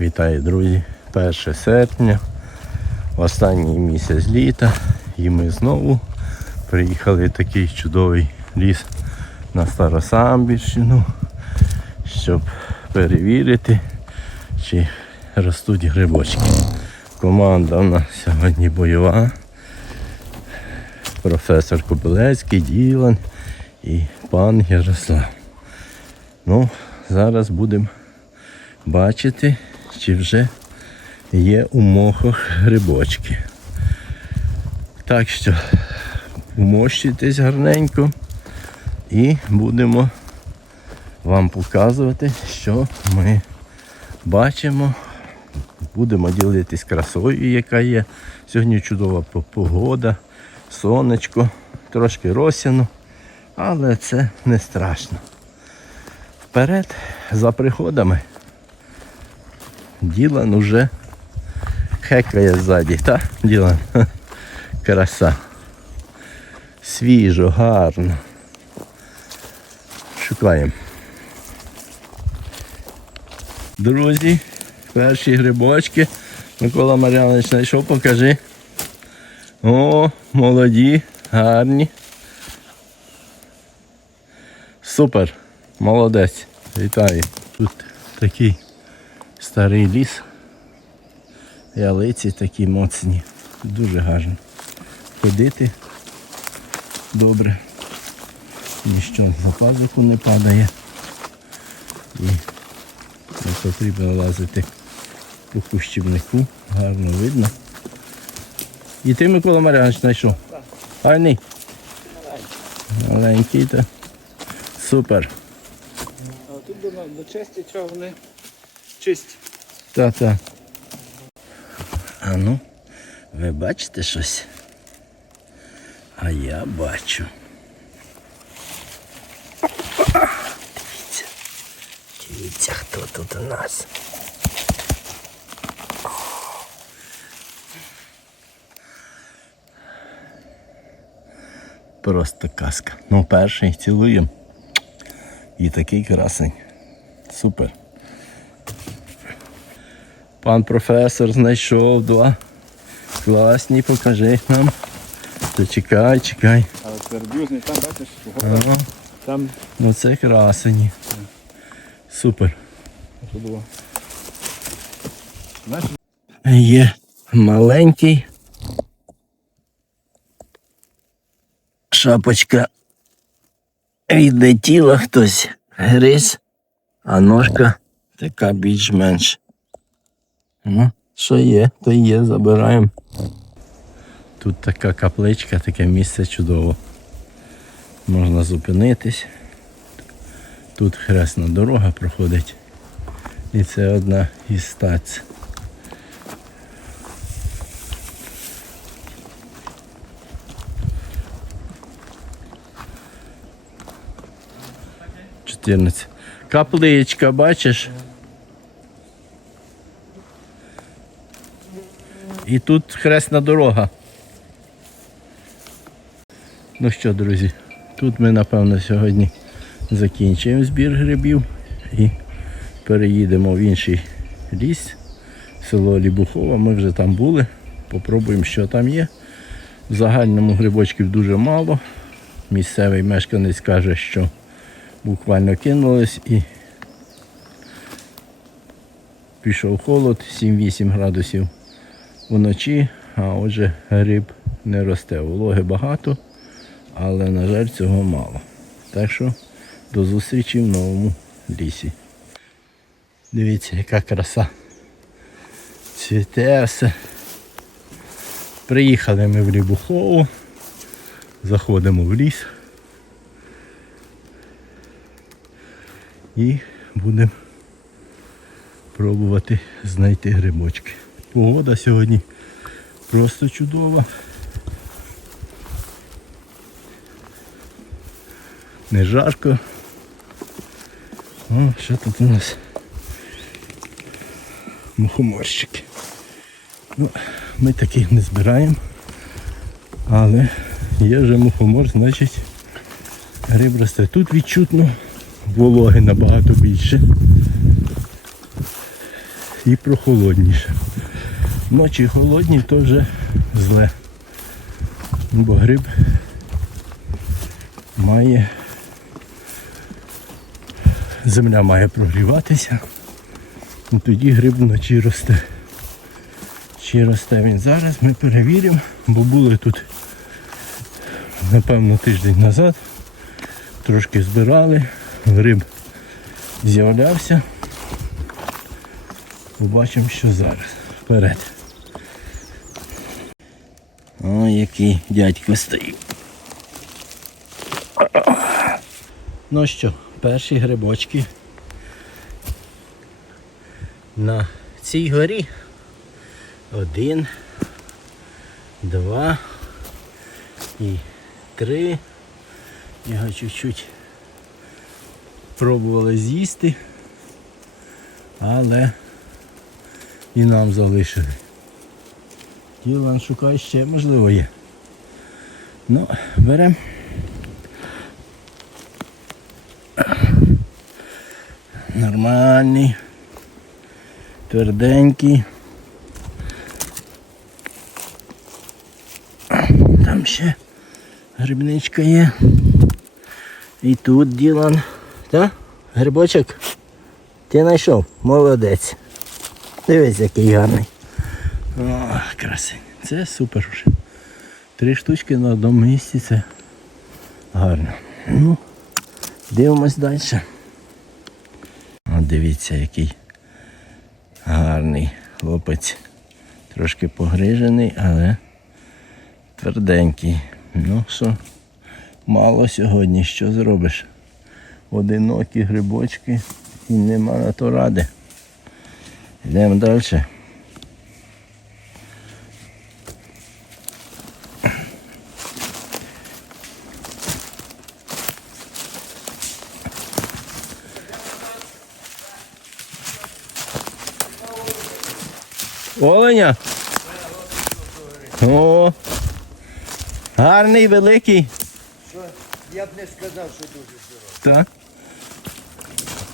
Вітаю, друзі! 1 серпня, останній місяць літа, і ми знову приїхали в такий чудовий ліс на Старосамбірщину, щоб перевірити, чи ростуть грибочки. Команда у нас сьогодні бойова. Професор Кобилецький, Ділан і пан Ярослав. Ну, зараз будемо бачити, чи вже є у мохах грибочки. Так що умощуйтесь гарненько і будемо вам показувати, що ми бачимо. Будемо ділитись красою, яка є. Сьогодні чудова погода, сонечко, трошки росяно, але це не страшно. Вперед за приходами. Ділан уже хекає ззаді, так? Ділан? Краса. Свіжо, гарно. Шукаємо. Друзі, перші грибочки. Микола Мар'янович знайшов, покажи. О, молоді, гарні. Супер, молодець. Вітаю. Тут такий старий ліс. Ялиці такі моцні. Дуже гарно. Ходити добре. Ніщо за пазуху не падає. І не потрібно лазити по кущівнику. Гарно видно. І ти, Микола Марянович, знайшов? Гарний? Маленький та. Супер. А тут до, до чисті чисті. Та-та. А ну, ви бачите щось? А я бачу. Дивіться. Дивіться, хто тут у нас. Просто казка. Ну, перший цілуємо. І такий красень. Супер. Пан професор знайшов два. Класні, покажи нам. То чекай, чекай. Але твердюзний, там бачиш, Ага. там Ну це красені. Супер. було. Знаєш, Є маленький. Шапочка відлетіла хтось гриз, а ножка така більш-менш. Ну, що є, то є, забираємо. Тут така капличка, таке місце чудово. Можна зупинитись. Тут хресна дорога проходить. І це одна із стаць. Чотирнадцять. Капличка, бачиш? І тут хресна дорога. Ну що, друзі, тут ми напевно сьогодні закінчуємо збір грибів і переїдемо в інший ліс, село Лібухова. Ми вже там були. Попробуємо, що там є. В загальному грибочків дуже мало. Місцевий мешканець каже, що буквально кинулись і пішов холод 7-8 градусів вночі, а отже гриб не росте. Вологи багато, але, на жаль, цього мало. Так що до зустрічі в новому лісі. Дивіться, яка краса. Цвіте все. Приїхали ми в Лібухову, заходимо в ліс і будемо пробувати знайти грибочки. Погода сьогодні просто чудова. Не жарко. О, що тут у нас? Мухоморщики. Ну, ми таких не збираємо, але є вже мухомор, значить гриб росте. Тут відчутно вологи набагато більше. і прохолодніше. Ночі холодні, то вже зле. Бо гриб має. Земля має прогріватися. І тоді гриб вночі росте. Чи росте він зараз, ми перевіримо, бо були тут, напевно, тиждень назад. Трошки збирали, гриб з'являвся. Побачимо, що зараз. Вперед. О, який дядько стоїть. Ну що, перші грибочки на цій горі. Один, два і три. Його чуть-чуть пробували з'їсти, але і нам залишили. Ділан шукає ще, можливо, є. Ну, беремо. Нормальний, тверденький. Там ще грибничка є. І тут Ділан. Так? Грибочок? Ти знайшов? Молодець. Дивись, який гарний. О, красень. Це супер вже. Три штучки на одному місці це гарно. Ну, дивимось далі. От дивіться, який гарний хлопець. Трошки погрижений, але тверденький. Ну що, мало сьогодні, що зробиш? Одинокі грибочки і нема на то ради. Йдемо далі. Оленя. О, гарний, великий. Що, Я б не сказав, що дуже здорово. Так.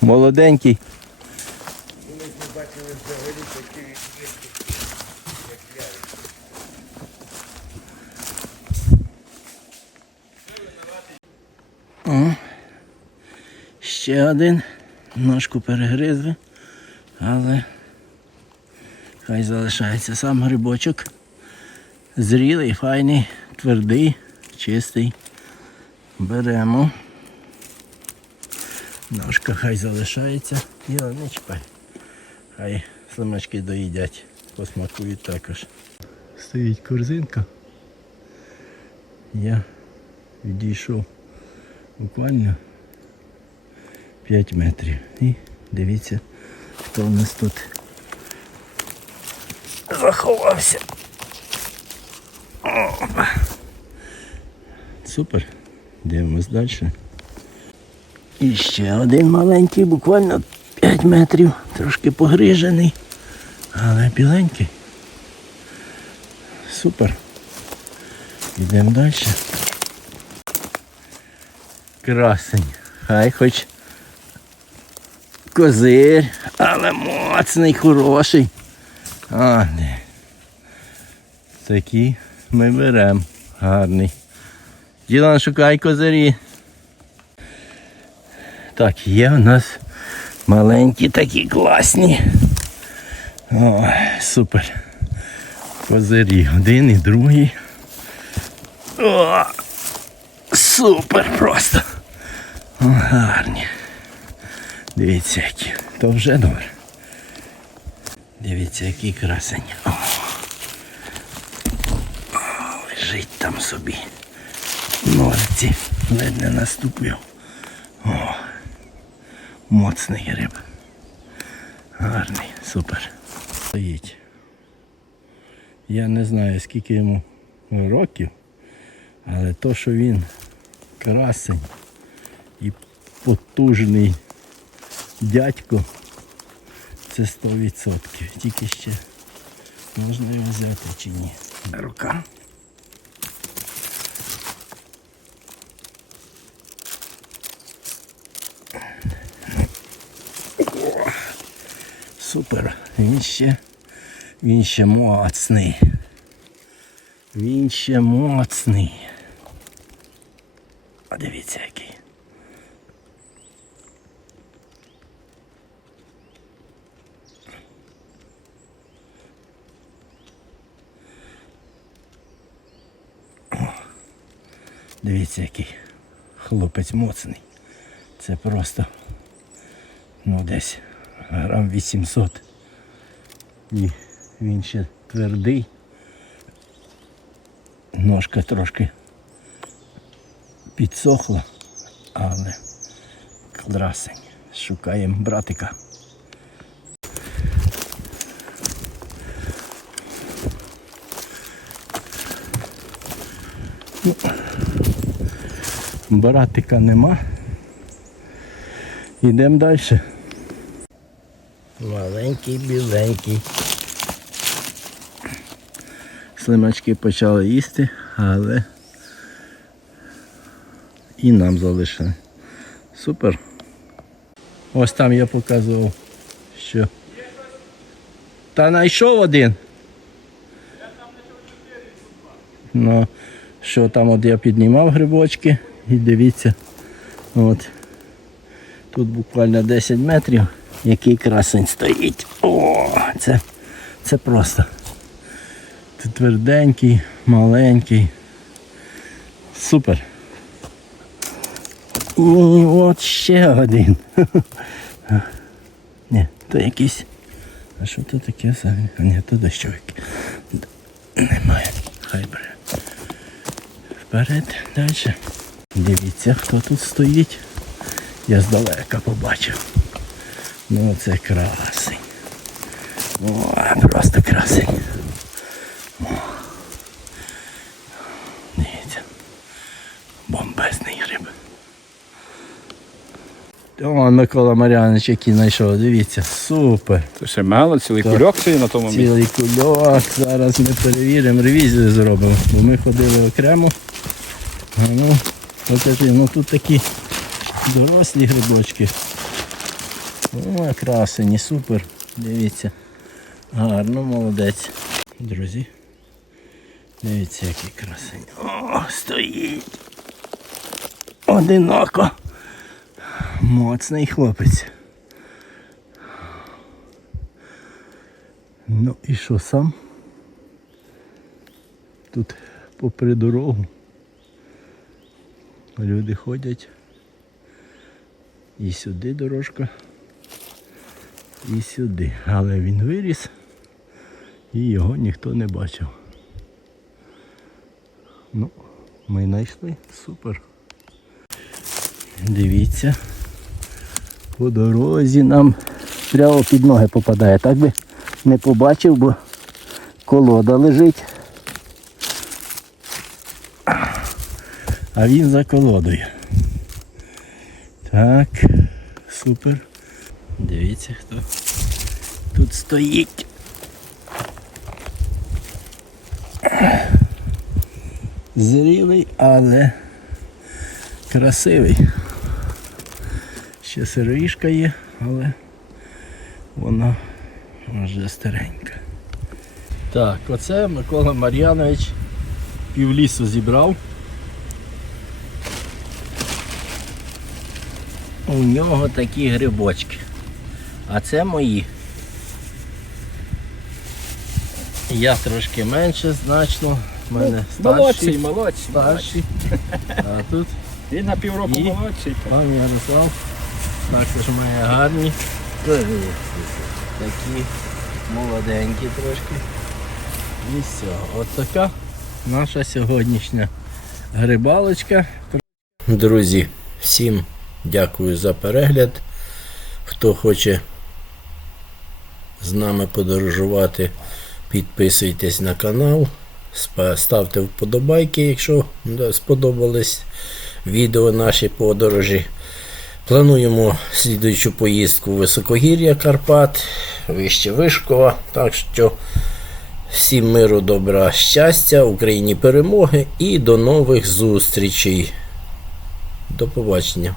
Молоденький. Ми бачили взагалі такі відмітки, як ляри. Ще один. Ножку перегризли, але хай залишається сам грибочок. Зрілий, файний, твердий, чистий. Беремо. Ножка хай залишається. Його не чіпай. Хай слимачки доїдять, посмакують також. Стоїть корзинка. Я відійшов буквально 5 метрів. І дивіться, хто в нас тут заховався. Опа. Супер. Дивимось далі. І ще один маленький, буквально 5 метрів, трошки погрижений, але біленький. Супер. Йдемо далі. Красень. Хай хоч козир, але моцний, хороший. А, не. Такі ми беремо. Гарний. Ділан, шукай козирі. Так, є у нас маленькі такі класні. О, супер. Козирі. Один і другий. О, супер просто. О, гарні. Дивіться, які. То вже добре. Дивіться, який красень. О. Лежить там собі. Ножиці ледь не наступив. О, моцний гриб. Гарний, супер. Стоїть. Я не знаю, скільки йому років, але то, що він красень і потужний дядько, це 100%. Тільки ще можна його взяти чи ні. Рука. Супер. Він ще, він ще моцний. Він ще моцний. А дивіться який. О, Дивіться, який хлопець моцний. Це просто ну десь грам 800. І він ще твердий. Ножка трошки підсохла, але красень. Шукаємо братика. Ну, Братика нема. Йдемо далі. Маленький, біленький. Слимачки почали їсти, але і нам залишили. Супер. Ось там я показував, що. Та знайшов один. Ну, що там от я піднімав грибочки і дивіться. От. Тут буквально 10 метрів, який красень стоїть. О, це, це просто. Це тверденький, маленький. Супер. І от ще один. Ні, то якийсь. А що то таке самі? А ні, то дощовик. Немає. Хай бере. Вперед, далі. Дивіться, хто тут стоїть. Я здалека побачив. Ну це красень. О, просто красень. О. Дивіться. Бомбезний гриб. О, Микола Мар'янович, який знайшов, дивіться, супер. Це ще мало, цілий Так. кульок цей на тому місці. Цілий кульок. Зараз ми перевіримо, ревізію зробимо. Бо ми ходили окремо. А ну, покажи, ну тут такі дорослі грибочки. О, красені, супер. Дивіться. Гарно, молодець. Друзі. Дивіться, який красень. О, стоїть. Одиноко. Моцний хлопець. Ну і що сам? Тут попри дорогу. Люди ходять. І сюди дорожка. І сюди. Але він виріс і його ніхто не бачив. Ну, ми знайшли. Супер. Дивіться. По дорозі нам прямо під ноги попадає. Так би не побачив, бо колода лежить. А він за колодою. Так, супер. Дивіться, хто тут стоїть. Зрілий, але красивий. Ще сироїшка є, але вона вже старенька. Так, оце Микола Мар'янович півлісу зібрав. У нього такі грибочки. А це мої. Я трошки менше значно. У мене Молодший, старший. молодший. Старший. А тут Він на півроку І? молодший. пан Ярослав також має гарні. Такі молоденькі трошки. І все. От така наша сьогоднішня грибалочка. Друзі, всім дякую за перегляд. Хто хоче з нами подорожувати, підписуйтесь на канал, ставте вподобайки, якщо сподобались відео наші подорожі. Плануємо слідуючу поїздку в високогір'я Карпат, вище Вишкова. Так що всім миру, добра, щастя, Україні перемоги і до нових зустрічей. До побачення.